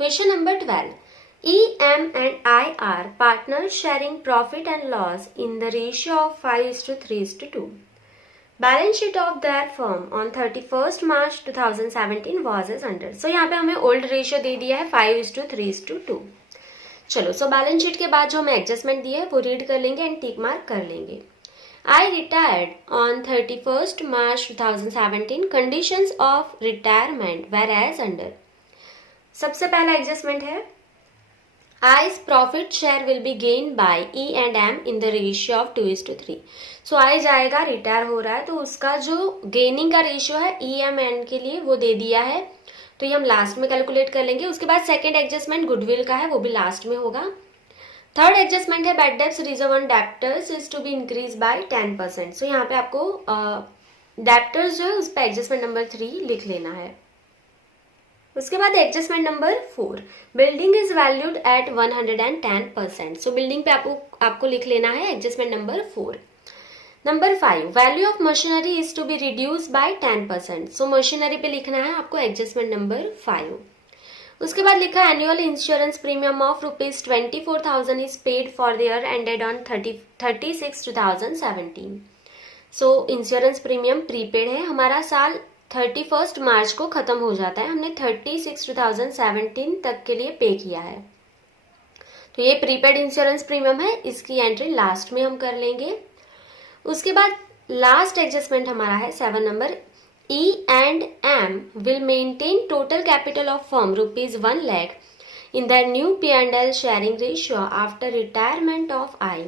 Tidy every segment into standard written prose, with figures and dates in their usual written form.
Question number 12. E, M and I are partners sharing profit and loss in the ratio of 5:3:2. Balance sheet of their firm on 31st March 2017 was as under. So यहाँ पे हमें old ratio दे दिया है 5:3:2. चलो so balance sheet के बाद जो हमें एडजस्टमेंट दिया है वो रीड कर लेंगे एंड टिक मार्क कर लेंगे. I retired on 31st March 2017. Conditions of retirement were as under. सबसे पहला एडजस्टमेंट है I's profit share will be gained by E and M in the ratio of 2:3. So I जाएगा, retire हो रहा है तो उसका जो गेनिंग का रेशियो है E M N के लिए वो दे दिया है, तो ये हम लास्ट में कैलकुलेट कर लेंगे. उसके बाद सेकेंड एडजस्टमेंट गुडविल का है, वो भी लास्ट में होगा. थर्ड एडजस्टमेंट है bad debts reserve on debtors is to be increase by 10%. So यहाँ पे आपको डेप्टर्स जो है उस पर एडजस्टमेंट नंबर 3 लिख लेना है. उसके बाद adjustment number 4, building is valued at 110%. So building पे आपको लिख लेना है adjustment number 4. Number 5, value of machinery is to be reduce by 10%. So machinery पे लिखना है आपको एडजस्टमेंट नंबर 5. उसके बाद लिखा annual insurance premium of ₹24,000 is paid for the year ended on 36/2017. So insurance premium prepaid है, हमारा साल 31 मार्च को खत्म हो जाता है, हमने 36/2017 तक के लिए पे किया है, तो ये प्रीपेड इंश्योरेंस प्रीमियम है, इसकी एंट्री लास्ट में हम कर लेंगे. उसके बाद लास्ट एडजस्टमेंट हमारा है 7 number, E and M will maintain total capital of firm ₹1 lakh in their new P&L sharing ratio after retirement of I.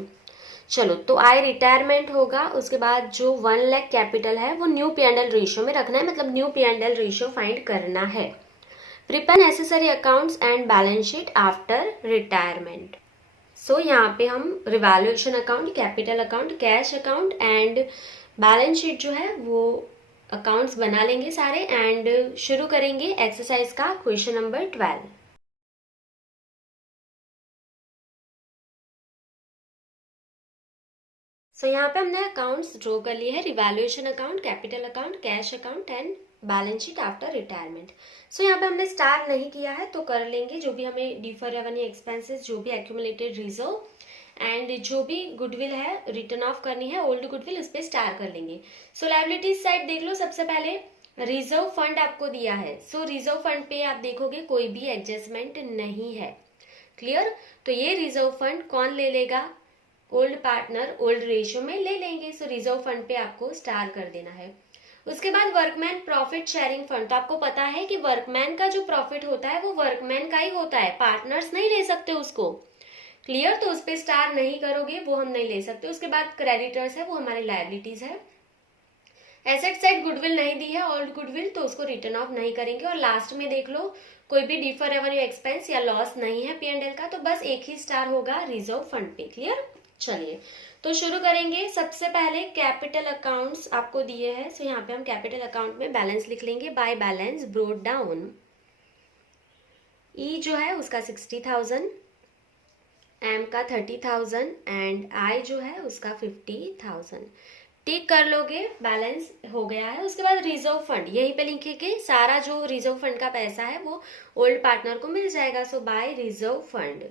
चलो तो I रिटायरमेंट होगा, उसके बाद जो 1 लाख कैपिटल है वो न्यू P&L रेशियो में रखना है, मतलब न्यू P&L रेशियो फाइंड करना है. Prepare necessary accounts and balance sheet after retirement. So यहाँ पे हम revaluation account, capital account, cash account and balance sheet जो है वो अकाउंट्स बना लेंगे सारे एंड शुरू करेंगे एक्सरसाइज का क्वेश्चन नंबर 12. सो यहाँ पे हमने अकाउंट्स ड्रॉ कर लिए हैं, revaluation account, capital account, cash account and balance sheet after retirement. So यहाँ पे हमने स्टार नहीं किया है तो कर लेंगे, जो भी हमें डिफर रेवेन्यू एक्सपेंसेस, जो भी एक्यूमुलेटेड रिजर्व एंड जो भी गुडविल है रिटर्न ऑफ करनी है, ओल्ड गुडविल, उस पर स्टार कर लेंगे. सो लायबिलिटीज साइड देख लो, सबसे पहले रिजर्व फंड आपको दिया है. सो रिजर्व फंड पे आप देखोगे कोई भी एडजस्टमेंट नहीं है. क्लियर? तो ये रिजर्व फंड कौन ले लेगा? ओल्ड पार्टनर ओल्ड रेशियो में ले लेंगे. सो रिजर्व फंड पे आपको स्टार कर देना है. उसके बाद वर्कमैन प्रॉफिट शेयरिंग फंड, तो आपको पता है कि वर्कमैन का जो प्रॉफिट होता है वो वर्कमैन का ही होता है, पार्टनर्स नहीं ले सकते उसको. क्लियर? तो उस पर स्टार नहीं करोगे, वो हम नहीं ले सकते. उसके बाद क्रेडिटर्स है, वो हमारी लायबिलिटीज है. एसेट साइड गुडविल नहीं दी है, ओल्ड गुडविल, तो उसको रिटर्न ऑफ नहीं करेंगे. और लास्ट में देख लो कोई भी डिफर रेवेन्यू एक्सपेंस या लॉस नहीं है P&L का, तो बस एक ही स्टार होगा रिजर्व फंड पे. क्लियर? चलिए तो शुरू करेंगे. सबसे पहले कैपिटल अकाउंट्स आपको दिए हैं, सो यहाँ पे हम कैपिटल अकाउंट में बैलेंस लिख लेंगे. बाय बैलेंस ब्रोट डाउन, ई जो है उसका 60,000, एम का 30,000 एंड आई जो है उसका 50,000. टिक कर लोगे, बैलेंस हो गया है. उसके बाद रिजर्व फंड यहीं पे लिखेंगे, सारा जो रिजर्व फंड का पैसा है वो ओल्ड पार्टनर को मिल जाएगा. So by reserve fund,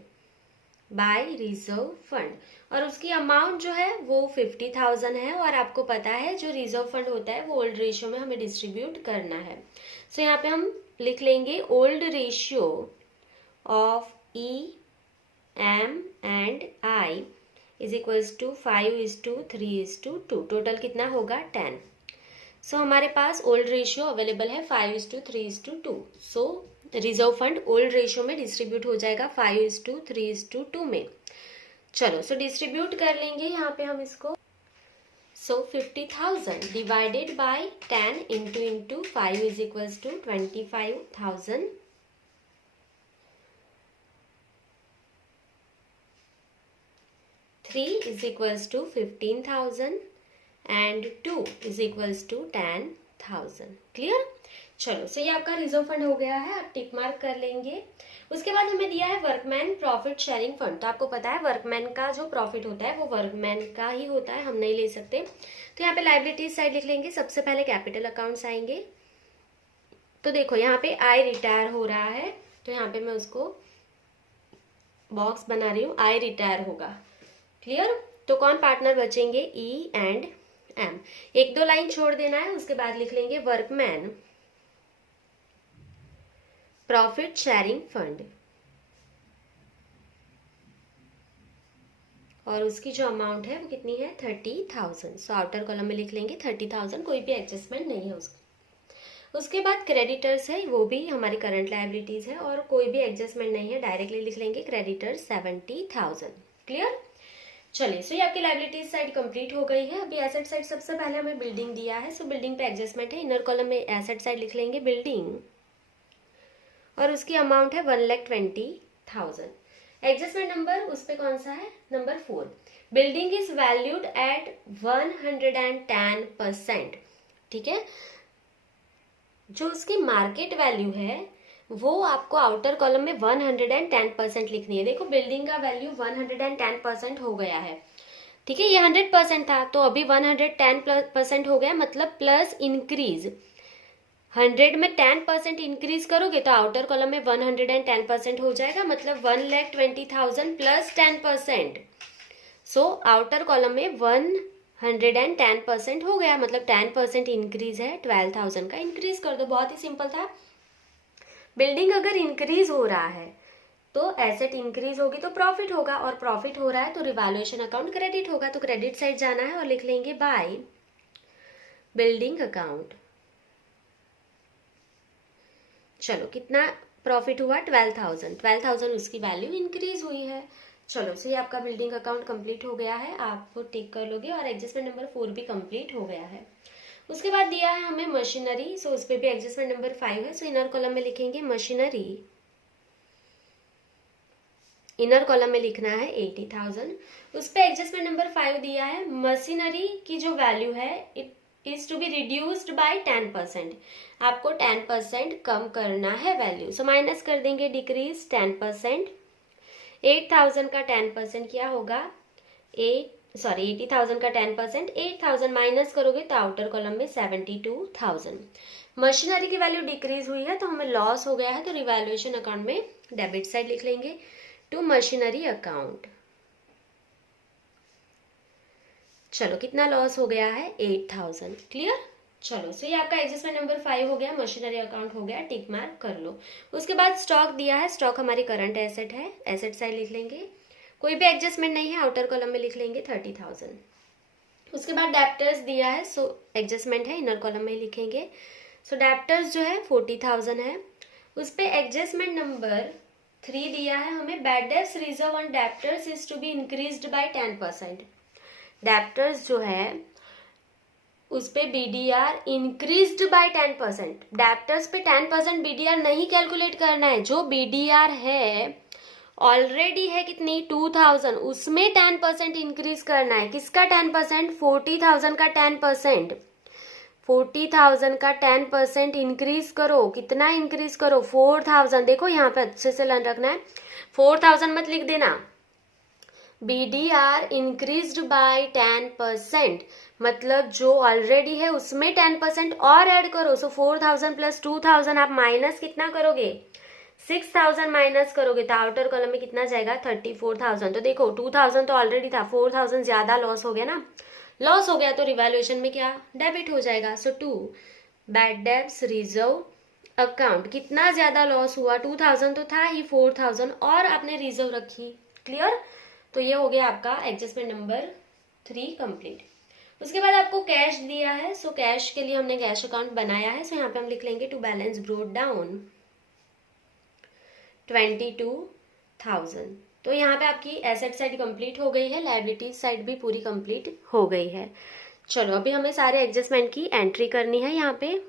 by reserve fund, और उसकी अमाउंट जो है वो 50,000 है. और आपको पता है जो रिजर्व फंड होता है वो ओल्ड रेशियो में हमें डिस्ट्रीब्यूट करना है. सो यहाँ पे हम लिख लेंगे old ratio of E M and I is equals to 5:3:2. Total कितना होगा 10. सो हमारे पास ओल्ड रेशियो अवेलेबल है 5:3:2. सो रिजर्व फंड ओल्ड रेशियो में डिस्ट्रीब्यूट हो जाएगा 5:3:2 में. चलो सो डिस्ट्रीब्यूट कर लेंगे यहाँ पे हम इसको. So 50,000 divided by 10 into 5 is equals to 25,000. 3 is equals to 15,000 and 2 is equals to 10,000. Clear? चलो सो ये आपका रिजर्व फंड हो गया है, आप टिक मार्क कर लेंगे. उसके बाद हमें दिया है वर्कमैन प्रॉफिट शेयरिंग फंड, तो आपको पता है वर्कमैन का जो प्रॉफिट होता है वो वर्कमैन का ही होता है, हम नहीं ले सकते. तो यहाँ पे लायबिलिटीज साइड लिख लेंगे. सबसे पहले कैपिटल अकाउंट्स आएंगे, तो देखो यहाँ पे आई रिटायर हो रहा है, तो यहाँ पे मैं उसको बॉक्स बना रही हूँ, आई रिटायर होगा। क्लियर? तो कौन पार्टनर बचेंगे? E and M. एक दो लाइन छोड़ देना है, उसके बाद लिख लेंगे वर्कमैन प्रॉफिट शेयरिंग फंड, और उसकी जो अमाउंट है वो कितनी है? 30,000। सो आउटर कॉलम में लिख लेंगे 30,000, कोई भी एडजस्टमेंट नहीं है उसका। उसके बाद क्रेडिटर्स है, वो भी हमारी करंट लायबिलिटीज है और कोई भी एडजस्टमेंट नहीं है, डायरेक्टली लिख लेंगे क्रेडिटर्स 70,000। क्लियर? चलिए, सो ये आपकी लायबिलिटीज साइड कंप्लीट हो गई है। अभी एसेट साइड सबसे पहले हमें बिल्डिंग दिया है, सो बिल्डिंग पे एडजस्टमेंट है। इनर कॉलम में एसेट साइड लिख लेंगे बिल्डिंग और उसकी अमाउंट है 1,20,000। एडजस्टमेंट नंबर उस पे कौन सा है? Number 4। Building is valued at 110%। ठीक है, जो उसकी मार्केट वैल्यू है वो आपको आउटर कॉलम में 110% लिखनी है। देखो बिल्डिंग का वैल्यू 110% हो गया है। ठीक है, ये 100% था, तो अभी 110% हो गया, मतलब प्लस इंक्रीज। 100 में 10% इंक्रीज करोगे तो आउटर कॉलम में 110% हो जाएगा, मतलब 1,20,000 प्लस 10%। सो आउटर कॉलम में 110% हो गया, मतलब 10% इंक्रीज है, 12,000 का इंक्रीज कर दो। बहुत ही सिंपल था। बिल्डिंग अगर इंक्रीज हो रहा है तो एसेट इंक्रीज होगी तो प्रॉफिट होगा, और प्रॉफिट हो रहा है तो रिवैल्यूएशन अकाउंट क्रेडिट होगा। तो क्रेडिट साइड जाना है और लिख लेंगे बाय बिल्डिंग अकाउंट। चलो, कितना प्रॉफिट हुआ? 12,000 उसकी वैल्यू इंक्रीज हुई है। चलो, सो ये आपका बिल्डिंग अकाउंट कंप्लीट हो गया है, आप टिक कर लोगे, और एडजस्टमेंट नंबर 4 भी कंप्लीट हो गया है। उसके बाद दिया है हमें मशीनरी, सो उस पर भी एडजस्टमेंट नंबर 5 है। सो इनर कॉलम में लिखेंगे मशीनरी, इनर कॉलम में लिखना है 80,000। उस पर एडजस्टमेंट नंबर 5 दिया है। मशीनरी की जो वैल्यू है it is to be reduced by 10%। आपको 10% कम करना है वैल्यू, सो माइनस कर देंगे, डिक्रीज 10%। 8,000 का 10% क्या होगा? 80,000 का 10%, 8,000 माइनस करोगे तो आउटर कॉलम में 72,000। मशीनरी की वैल्यू डिक्रीज हुई है तो हमें लॉस हो गया है, तो रिवैल्यूएशन अकाउंट में डेबिट साइड लिख लेंगे टू मशीनरी अकाउंट। चलो, कितना लॉस हो गया है? 8,000। क्लियर? चलो, सो ये आपका एडजस्टमेंट नंबर 5 हो गया, मशीनरी अकाउंट हो गया, टिक मार्क कर लो। उसके बाद स्टॉक दिया है, स्टॉक हमारी करंट एसेट है, एसेट साइड लिख लेंगे, कोई भी एडजस्टमेंट नहीं है, आउटर कॉलम में लिख लेंगे 30,000। उसके बाद डेप्टर्स दिया है, सो एडजस्टमेंट है, इनर कॉलम में लिखेंगे। सो डेप्टर्स जो है 40,000 है। उस पर एडजस्टमेंट नंबर 3 दिया है हमें, bad debts reserve on debtors is to be increased by 10%। Debtors जो है उस पे बीडीआर इंक्रीज्ड बाय 10%। डेप्टर्स पे 10% बीडीआर नहीं कैलकुलेट करना है, जो बीडीआर है ऑलरेडी है कितनी? 2,000, उसमें 10% इंक्रीज करना है। किसका 10%? 40,000 का 10%। 40,000 का 10% इंक्रीज करो। कितना इंक्रीज करो? 4,000। देखो यहाँ पे अच्छे से लर्न रखना है, 4,000 मत लिख देना। BDR इंक्रीज्ड बाय 10%, मतलब जो ऑलरेडी है उसमें 10% और ऐड करो। सो 4,000 प्लस 2,000 आप माइनस कितना करोगे? 6,000 माइनस करोगे तो आउटर कॉलम में कितना जाएगा? 34,000। तो देखो 2,000 तो ऑलरेडी था, 4,000 ज्यादा लॉस हो गया ना। लॉस हो गया तो रिवैल्यूएशन में क्या? डेबिट हो जाएगा। सो 2 बैड डेब्ट्स रिजर्व अकाउंट, कितना ज्यादा लॉस हुआ? 2,000 तो था ही, 4,000 और आपने रिजर्व रखी। क्लियर? तो ये हो गया आपका एडजस्टमेंट नंबर 3 कंप्लीट। उसके बाद आपको कैश दिया है, सो कैश के लिए हमने कैश अकाउंट बनाया है। सो यहाँ पे हम लिख लेंगे टू बैलेंस ब्रोट डाउन 22,000। तो यहाँ पे आपकी एसेट साइड कंप्लीट हो गई है, लायबिलिटी साइड भी पूरी कंप्लीट हो गई है। चलो, अभी हमें सारे एडजस्टमेंट की एंट्री करनी है यहाँ पे।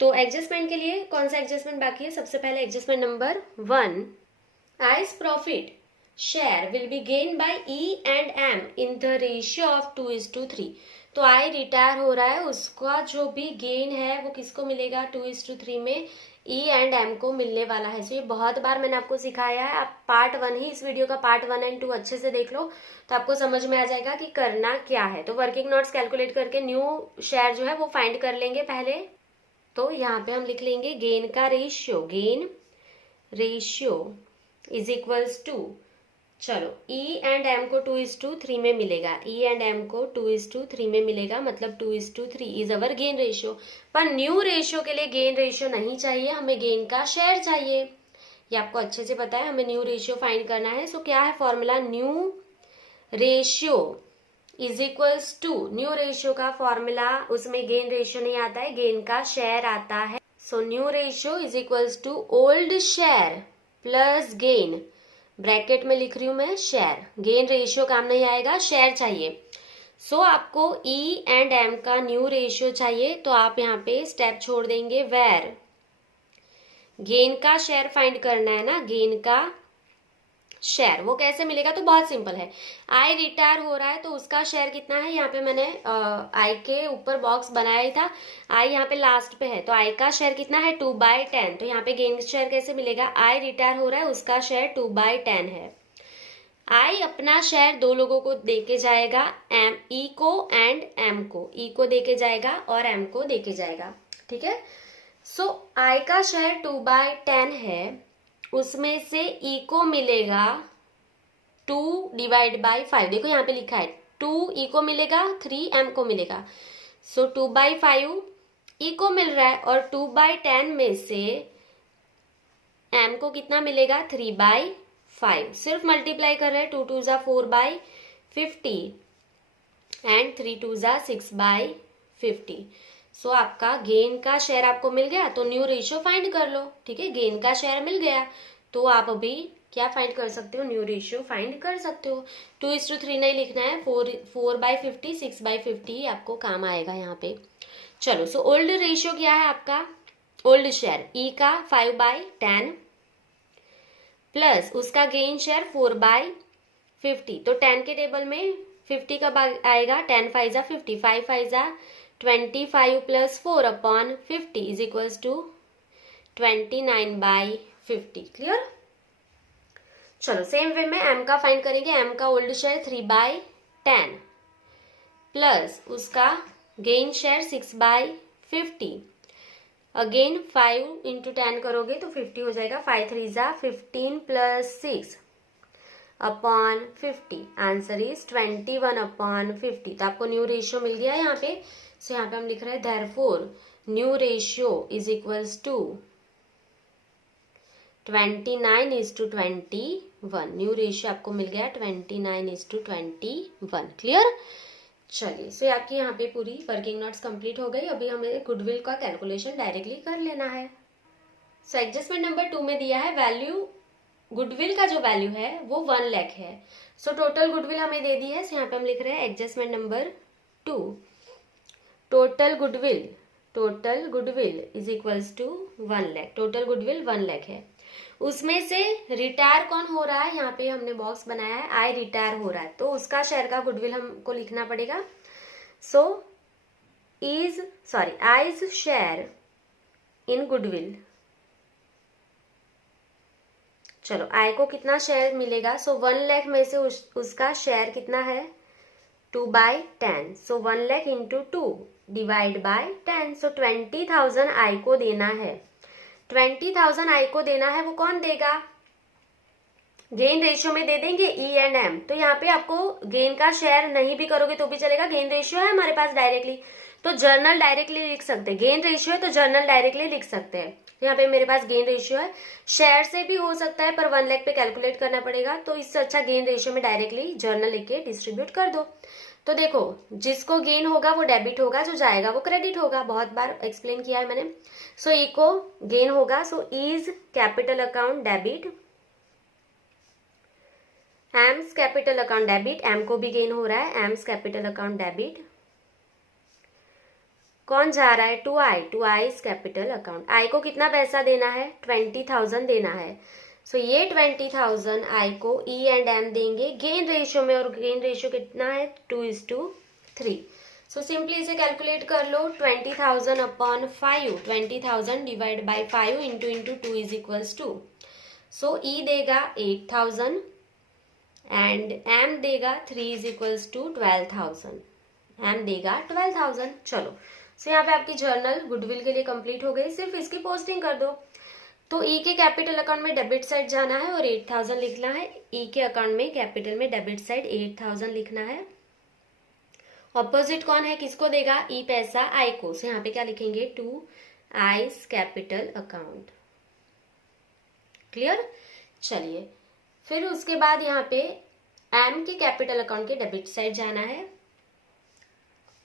तो एडजस्टमेंट के लिए कौन सा एडजस्टमेंट बाकी है? सबसे पहले adjustment number 1, E's profit share will be gain by E and M in the ratio of 2:3। तो आई रिटायर हो रहा है, उसका जो भी गेन है वो किसको मिलेगा? 2:3 में ई एंड एम को मिलने वाला है। सो ये बहुत बार मैंने आपको सिखाया है, आप पार्ट 1 ही इस वीडियो का पार्ट 1 एंड 2 अच्छे से देख लो तो आपको समझ में आ जाएगा कि करना क्या है। तो वर्किंग नोट्स कैलकुलेट करके न्यू शेयर जो है वो फाइंड कर लेंगे पहले। तो यहाँ पे हम लिख लेंगे गेन का ratio, gain ratio is equals to, चलो E एंड M को 2:3 में मिलेगा, E एंड M को 2:3 में मिलेगा, मतलब 2:3 इज अवर गेन रेशियो। पर न्यू रेशियो के लिए गेन रेशियो नहीं चाहिए, हमें गेन का शेयर चाहिए। ये आपको अच्छे से पता है, हमें न्यू रेशियो फाइंड करना है। सो क्या है formula, new ratio is equals to, new ratio का फॉर्मूला, उसमें गेन रेशियो नहीं आता है, गेन का शेयर आता है। So new ratio is equals to old share plus gain, bracket में लिख रही हूं मैं शेयर, गेन रेशियो काम नहीं आएगा, शेयर चाहिए। सो आपको E एंड M का न्यू रेशियो चाहिए, तो आप यहाँ पे स्टेप छोड़ देंगे, वेर गेन का शेयर फाइंड करना है ना, गेन का शेयर वो कैसे मिलेगा, तो बहुत सिंपल है। आई रिटायर हो रहा है तो उसका शेयर कितना है, यहाँ पे मैंने आई के ऊपर बॉक्स बनाया ही था, आई यहाँ पे लास्ट पे है, तो आई का शेयर कितना है 2/10, तो यहाँ पे गेन शेयर कैसे मिलेगा, आई रिटायर हो रहा है उसका शेयर 2/10 है। आई अपना शेयर दो लोगों को देके जाएगा, एम ई को एंड एम को, ई को देके जाएगा और एम को देके जाएगा, ठीक है। सो आई का शेयर 2/10 है, उसमें से E को मिलेगा 2/5, देखो यहाँ पे लिखा है 2 E को मिलेगा, 3 M को मिलेगा। सो 2/5 E को मिल रहा है, और 2/10 में से M को कितना मिलेगा 3/5, सिर्फ मल्टीप्लाई कर रहे हैं, 2 2 जा 4/50 एंड 3 2 जा 6/50। सो आपका गेन का शेयर आपको मिल गया, तो न्यू रेशियो फाइंड कर लो, ठीक है। गेन का शेयर मिल गया तो आप अभी क्या फाइंड कर सकते हो, न्यू रेशियो फाइंड कर सकते हो। 2:3 नहीं लिखना है, 4/50 6/50 आपको काम आएगा यहाँ पे। चलो, सो ओल्ड रेशियो क्या है आपका, ओल्ड शेयर E का 5/10 प्लस उसका गेन शेयर 4/50, तो 10 के टेबल में 50 का आएगा, 10 5 जा 50, 5 5 जा 25 plus 4/50 is equals to 29/50, clear. चलो सेम वे में M का फाइंड करेंगे, M का ओल्ड शेयर 3/10 प्लस उसका गेन शेयर 6/50, अगेन 5 इंटू 10 करोगे तो 50 हो जाएगा, 5 3 जा 15 प्लस 6/50, आंसर इज 21/50। तो आपको न्यू रेशियो मिल गया यहाँ पे। सो यहाँ पे हम लिख रहे हैं therefore new ratio is equals to 29:21, new ratio आपको मिल गया 29:21, क्लियर। चलिए, सो आपकी यहाँ पे पूरी वर्किंग नोट्स कंप्लीट हो गई। अभी हमें गुडविल का कैलकुलेशन डायरेक्टली कर लेना है। सो एडजस्टमेंट नंबर 2 में दिया है वैल्यू, गुडविल का जो वैल्यू है वो 1 लाख है। सो टोटल गुडविल हमें दे दी है, सो यहाँ पे हम लिख रहे हैं adjustment number 2, total goodwill is equals to 1 lakh, total goodwill 1 lakh है। उसमें से रिटायर कौन हो रहा है, यहाँ पे हमने बॉक्स बनाया है, आई रिटायर हो रहा है, तो उसका शेयर का गुडविल हमको लिखना पड़ेगा। सो आईज शेयर इन गुडविल, चलो आई को कितना शेयर मिलेगा, सो 1 लाख में से उसका शेयर कितना है 2/10, सो 1 लाख इंटू 2 डिवाइड बाय 10, सो 20,000 आई को देना है, 20,000 आई को देना है, वो कौन देगा, गेन रेशियो में दे देंगे E एंड M। तो यहाँ पे आपको गेन का शेयर नहीं भी करोगे तो भी चलेगा, गेन रेशियो है हमारे पास डायरेक्टली, तो जर्नल डायरेक्टली लिख सकते हैं, गेन रेशियो है तो जर्नल डायरेक्टली लिख सकते हैं। तो यहाँ पे मेरे पास गेन रेशियो है, शेयर से भी हो सकता है पर 1 लाख पे कैलकुलेट करना पड़ेगा, तो इससे अच्छा गेन रेशियो में डायरेक्टली जर्नल लिख डिस्ट्रीब्यूट कर दो। तो देखो, जिसको गेन होगा वो डेबिट होगा, जो जाएगा वो क्रेडिट होगा, बहुत बार एक्सप्लेन किया है मैंने। सो E को गेन होगा, so E's capital account debit, M's capital account debit, M को भी गेन हो रहा है, एम्स कैपिटल अकाउंट डेबिट, कौन जा रहा है टू आईज कैपिटल अकाउंट, आई को कितना पैसा देना है 20,000 देना है, सो ये 20,000 आई को E एंड M देंगे गेन रेशियो में, और गेन रेशियो कितना है 2:3। सो सिंपली इसे कैलकुलेट कर लो, 20,000/5, 20,000 divide by 5 into 2 is equals to, so E देगा 8,000 एंड M देगा 3 इज इक्वल्स टू 12,000, M देगा 12,000। चलो, सो यहाँ पे आपकी जर्नल गुडविल के लिए कंप्लीट हो गई, सिर्फ इसकी पोस्टिंग कर दो। तो ई के कैपिटल अकाउंट में डेबिट साइड जाना है और 8000 लिखना है। ई के अकाउंट में कैपिटल में डेबिट साइड 8000 लिखना है। ऑपोजिट कौन है, किसको देगा, ई पैसा आई को, सो यहाँ पे क्या लिखेंगे, two eyes capital account. Clear. चलिए फिर उसके बाद यहाँ पे एम के कैपिटल अकाउंट के डेबिट साइड जाना है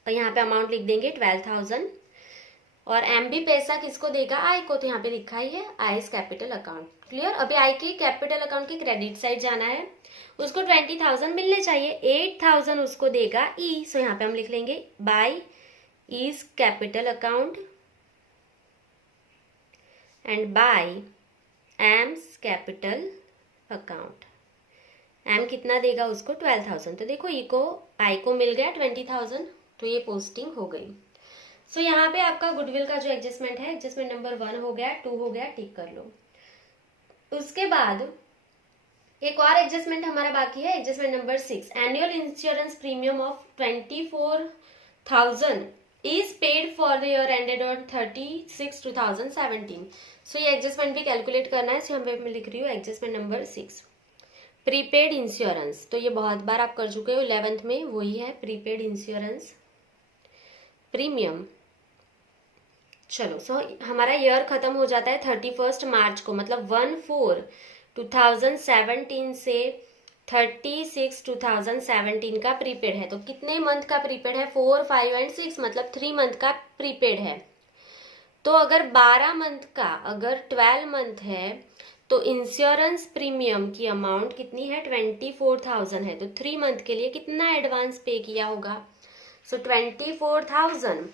और यहाँ पे अमाउंट लिख देंगे 12000 और एम भी पैसा किसको देगा, आई को, तो यहाँ पे लिखा ही है आईज कैपिटल अकाउंट। क्लियर। अभी आई के कैपिटल अकाउंट के क्रेडिट साइड जाना है, उसको 20,000 मिलने चाहिए, 8000 उसको देगा ई, सो यहाँ पे हम लिख लेंगे by E's capital account and by M's capital account. M कितना देगा उसको 12,000, तो देखो ई को आई को मिल गया 20,000, तो ये पोस्टिंग हो गई। सो यहाँ पे आपका गुडविल का जो एडजस्टमेंट है, एडजस्टमेंट नंबर 1 हो गया, 2 हो गया, टिक कर लो। उसके बाद एक और एडजस्टमेंट हमारा बाकी है, adjustment number 6, annual insurance premium of 24,000 is paid for the year ended on 30/6/2017। सो ये एडजस्टमेंट भी कैलकुलेट करना है, सो यहाँ पे मैं लिख रही हूँ एडजस्टमेंट नंबर 6, प्रीपेड इंश्योरेंस। तो ये बहुत बार आप कर चुके हो 11th में, वही है प्रीपेड इंश्योरेंस प्रीमियम। चलो सो हमारा ईयर खत्म हो जाता है 31 मार्च को, मतलब 1/4/2017 से 30/6/2017 का प्रीपेड है। तो कितने मंथ का प्रीपेड है, 4, 5 एंड 6, मतलब 3 मंथ का प्रीपेड है। तो अगर 12 मंथ का, अगर 12 मंथ है तो इंश्योरेंस प्रीमियम की अमाउंट कितनी है, 24,000 है। तो 3 मंथ के लिए कितना एडवांस पे किया होगा, सो 24,000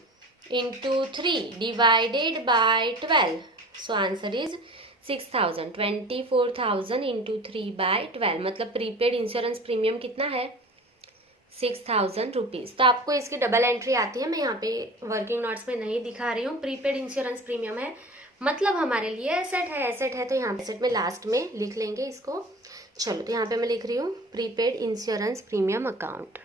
into 3 divided by 12, so answer is 6,000। 24,000 into 3 by 12, मतलब प्रीपेड इंश्योरेंस प्रीमियम कितना है, 6,000 रुपीज। तो आपको इसकी डबल एंट्री आती है, मैं यहाँ पे वर्किंग नोट्स में नहीं दिखा रही हूँ। प्रीपेड इंश्योरेंस प्रीमियम है, मतलब हमारे लिए एसेट है, एसेट है तो यहाँ पे एसेट में लास्ट में लिख लेंगे इसको। चलो तो यहाँ पे मैं लिख रही हूँ प्रीपेड इंश्योरेंस प्रीमियम अकाउंट,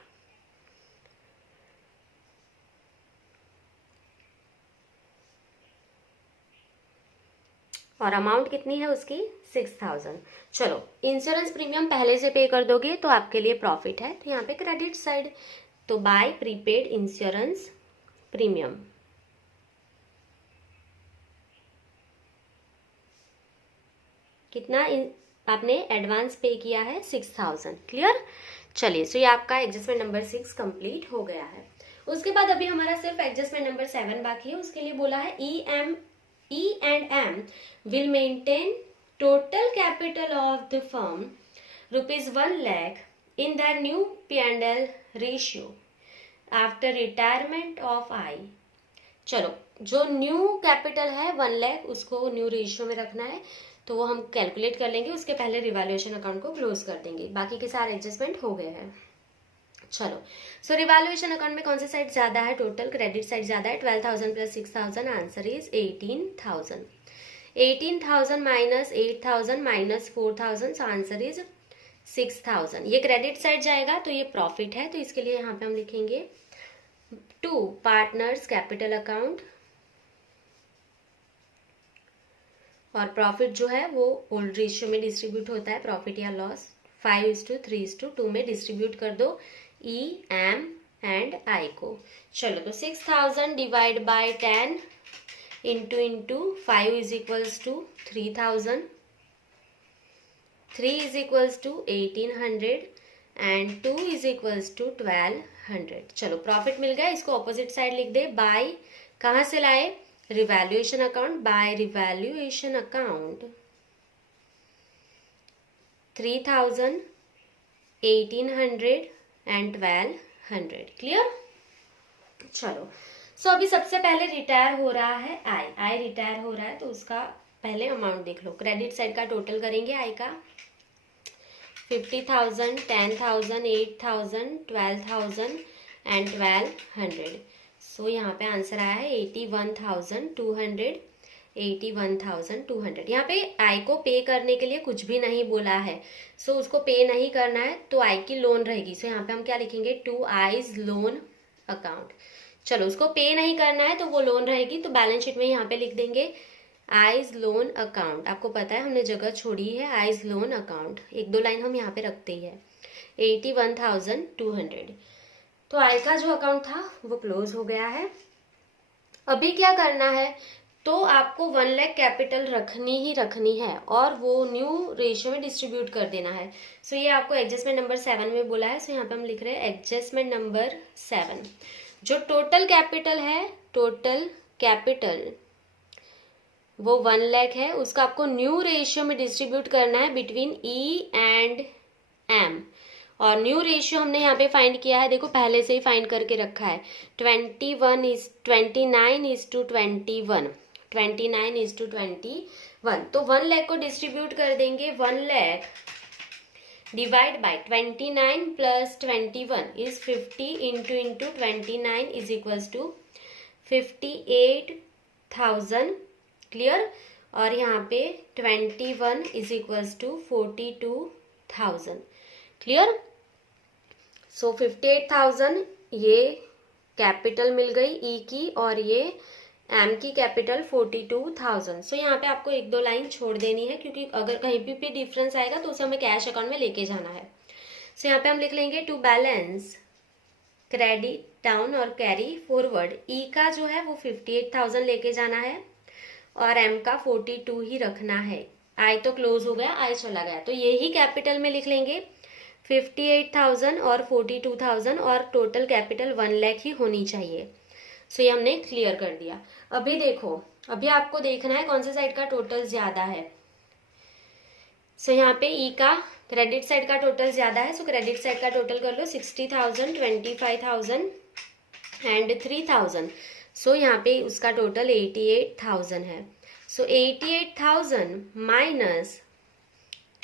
और अमाउंट कितनी है उसकी, 6,000। चलो इंश्योरेंस प्रीमियम पहले से पे कर दोगे तो आपके लिए प्रॉफिट है, तो यहाँ पे क्रेडिट साइड, तो बाय प्रीपेड इंश्योरेंस प्रीमियम। कितना आपने एडवांस पे किया है, 6,000। क्लियर। चलिए सो ये आपका एडजस्टमेंट नंबर 6 कंप्लीट हो गया है। उसके बाद अभी हमारा सिर्फ एडजस्टमेंट नंबर 7 बाकी है। उसके लिए बोला है E and M will maintain total capital of the firm ₹1 lakh in their new P&L ratio after retirement of I। चलो जो न्यू कैपिटल है 1 लाख उसको न्यू रेशियो में रखना है, तो वो हम कैलकुलेट कर लेंगे, उसके पहले रिवैल्यूएशन अकाउंट को क्लोज कर देंगे। बाकी के सारे एडजस्टमेंट हो गए हैं। चलो सो रिवैल्यूएशन अकाउंट में कौन सा साइड ज्यादा है, टोटल क्रेडिट साइड ज्यादा है, 12,000 plus 6,000, answer is 18,000। 18,000 minus 8,000 minus 4,000, answer is 6,000। ये क्रेडिट साइड जाएगा तो ये प्रॉफिट है, तो इसके लिए यहाँ पे हम लिखेंगे 2 पार्टनर्स कैपिटल अकाउंट, और प्रॉफिट जो है वो ओल्ड रेशियो में डिस्ट्रीब्यूट होता है, प्रॉफिट या लॉस 5:3:2 में डिस्ट्रीब्यूट कर दो ई, एम एंड आई को। चलो तो 6,000 divide by 10 into 5 is equals to 3,000, 3 is equals to 1,800 and 2 is equals to 1,200। चलो प्रॉफिट मिल गया, इसको ऑपोजिट साइड लिख दे, बाय कहाँ से लाए, revaluation account, by revaluation account 3,000, 1,800 and 1,200। Clear. चलो सो अभी सबसे पहले रिटायर हो रहा है आई रिटायर हो रहा है, तो उसका पहले अमाउंट देख लो। क्रेडिट साइड का टोटल करेंगे आई का 50,000, 10,000, 8,000, 12,000 एंड 1,200। सो यहाँ पे आंसर आया है 81,200, 81,200। यहाँ पे आई को पे करने के लिए कुछ भी नहीं बोला है, सो उसको पे नहीं करना है तो आई की लोन रहेगी। सो यहाँ पे हम क्या लिखेंगे, 2 आईज लोन अकाउंट। चलो उसको पे नहीं करना है तो वो लोन रहेगी, तो बैलेंस शीट में यहाँ पे लिख देंगे आइज लोन अकाउंट, आपको पता है हमने जगह छोड़ी है आइज लोन अकाउंट, एक दो लाइन हम यहाँ पे रखते ही है। 81,200, तो आय का जो अकाउंट था वो क्लोज हो गया है। अभी क्या करना है, तो आपको 1 लाख कैपिटल रखनी ही रखनी है और वो न्यू रेशियो में डिस्ट्रीब्यूट कर देना है। सो ये आपको एडजस्टमेंट नंबर 7 में बोला है। सो यहाँ पे हम लिख रहे हैं एडजस्टमेंट नंबर 7। जो टोटल कैपिटल है, टोटल कैपिटल वो 1 लाख है, उसका आपको न्यू रेशियो में डिस्ट्रीब्यूट करना है बिटवीन ई एंड एम। और न्यू रेशियो हमने यहाँ पे फाइंड किया है, देखो पहले से ही फाइंड करके रखा है। 29:21, 29:21। तो 1 लाख को डिस्ट्रीब्यूट कर देंगे। 1 lakh divide by 29 plus 21 is 50 into 29 is equals to 58,000। Clear. और यहाँ पे 21 is equals to 42,000। Clear. So 58,000 ये कैपिटल मिल गई ई की, और ये एम की कैपिटल 42,000। सो यहाँ पे आपको एक दो लाइन छोड़ देनी है, क्योंकि अगर कहीं भी डिफरेंस आएगा तो उसे हमें कैश अकाउंट में लेके जाना है। सो यहाँ पे हम लिख लेंगे टू बैलेंस क्रेडिट डाउन और कैरी फॉरवर्ड, ई का जो है वो 58,000 लेके जाना है और एम का 42 ही रखना है। आई तो क्लोज हो गया, आई चला गया, तो ये ही कैपिटल में लिख लेंगे 58,000 और 42,000, और टोटल कैपिटल 1 लाख ही होनी चाहिए। सो ये हमने क्लियर कर दिया। अभी देखो, अभी आपको देखना है कौन से साइड का टोटल ज्यादा है। सो यहाँ पे ई का क्रेडिट साइड का टोटल ज्यादा है, सो क्रेडिट साइड का टोटल कर लो 60,000, 25,000 एंड 3,000। सो यहाँ पे उसका टोटल 88,000 है। सो 88,000 माइनस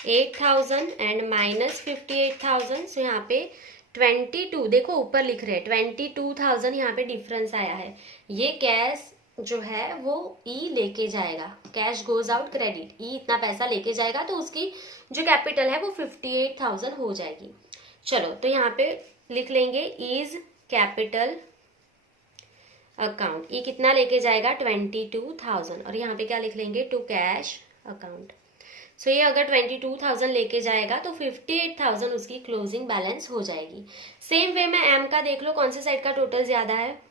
8,000 एंड माइनस 58,000। सो यहाँ पे 22, देखो ऊपर लिख रहे हैं 22,000 यहाँ पे डिफरेंस आया है। ये कैश जो है वो ई लेके जाएगा, कैश गोज आउट क्रेडिट, ई इतना पैसा लेके जाएगा, तो उसकी जो कैपिटल है वो 58,000 हो जाएगी। चलो, तो यहाँ पे लिख लेंगे इज कैपिटल अकाउंट, ई कितना लेके जाएगा 22,000, और यहाँ पे क्या लिख लेंगे टू कैश अकाउंट। सो ये अगर 22,000 लेके जाएगा तो 58,000 उसकी क्लोजिंग बैलेंस हो जाएगी। सेम वे में एम का देख लो कौन से साइड का टोटल ज्यादा है,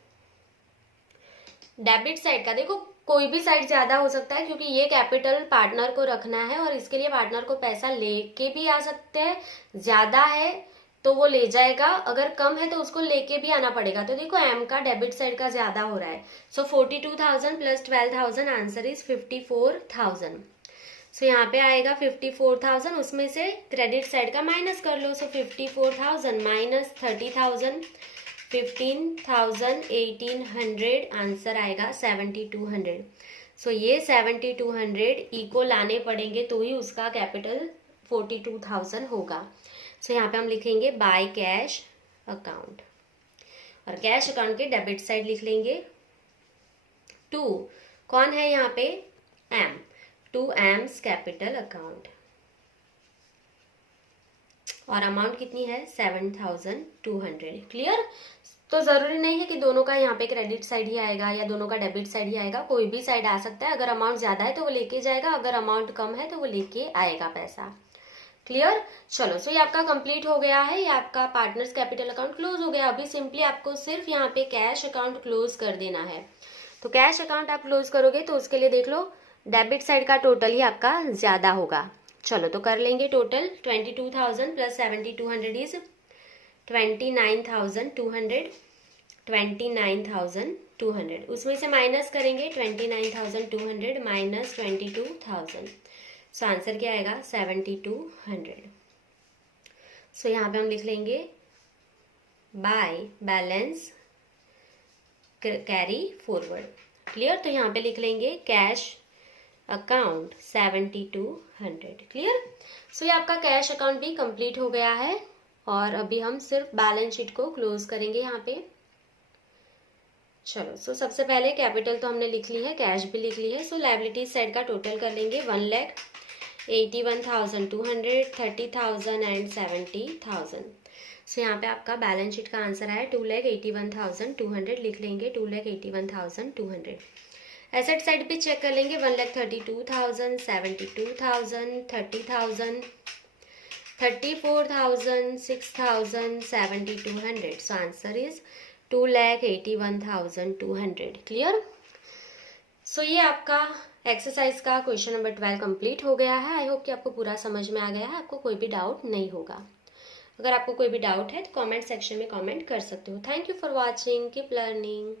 डेबिट साइड का। देखो कोई भी साइड ज्यादा हो सकता है, क्योंकि ये कैपिटल पार्टनर को रखना है और इसके लिए पार्टनर को पैसा लेके भी आ सकते हैं। ज्यादा है तो वो ले जाएगा, अगर कम है तो उसको लेके भी आना पड़ेगा। तो देखो एम का डेबिट साइड का ज्यादा हो रहा है। सो 42,000 प्लस 12,000 आंसर इज 54,000। सो यहाँ पे आएगा 54,000, उसमें से क्रेडिट साइड का माइनस कर लो। सो 54,000 माइनस 30,000, 15,000, 1,800, आंसर आएगा 7,200। सो ये 7,200 ई को लाने पड़ेंगे तो ही उसका कैपिटल 42,000 होगा। सो यहाँ पे हम लिखेंगे बाय कैश अकाउंट, और कैश अकाउंट के डेबिट साइड लिख लेंगे 2, कौन है यहाँ पे M, to M's capital account, और अमाउंट कितनी है 7,200। क्लियर। तो जरूरी नहीं है कि दोनों का यहाँ पे क्रेडिट साइड ही आएगा या दोनों का डेबिट साइड ही आएगा, कोई भी साइड आ सकता है। अगर अमाउंट ज्यादा है तो वो लेके जाएगा, अगर अमाउंट कम है तो वो लेके आएगा पैसा। क्लियर। चलो, सो ये आपका कंप्लीट हो गया है, ये आपका पार्टनर्स कैपिटल अकाउंट क्लोज हो गया। अभी सिंपली आपको सिर्फ यहाँ पे कैश अकाउंट क्लोज कर देना है। तो कैश अकाउंट आप क्लोज करोगे तो उसके लिए देख लो डेबिट साइड का टोटल ही आपका ज्यादा होगा। चलो, तो कर लेंगे टोटल 22,000 प्लस 7,200 इज 29,200, 29,200। उसमें से माइनस करेंगे 29,200 माइनस 22,000। सो आंसर क्या आएगा 7,200। सो यहाँ पे हम लिख लेंगे by balance carry forward. Clear. तो यहाँ पे लिख लेंगे कैश अकाउंट 7,200। क्लियर। सो ये आपका कैश अकाउंट भी कंप्लीट हो गया है, और अभी हम सिर्फ बैलेंस शीट को क्लोज करेंगे यहाँ पे। चलो, सो सबसे पहले कैपिटल तो हमने लिख ली है, कैश भी लिख ली है। सो लायबिलिटी साइड का टोटल कर लेंगे 1,81,200, 30,000 एंड 70,000। सो यहाँ पे आपका बैलेंस शीट का आंसर आया 2,81,200, लिख लेंगे 2,81,200। एसेट साइड पे चेक कर लेंगे 1,32,000, 72,000, 30,000, 34,000, 6,000, 7,200. So answer is 2,81,200. क्लियर? सो ये आपका एक्सरसाइज का क्वेश्चन नंबर 12 कंप्लीट हो गया है। आई होप कि आपको पूरा समझ में आ गया है, आपको कोई भी डाउट नहीं होगा। अगर आपको कोई भी डाउट है तो कमेंट सेक्शन में कमेंट कर सकते हो। Thank you for watching, keep learning.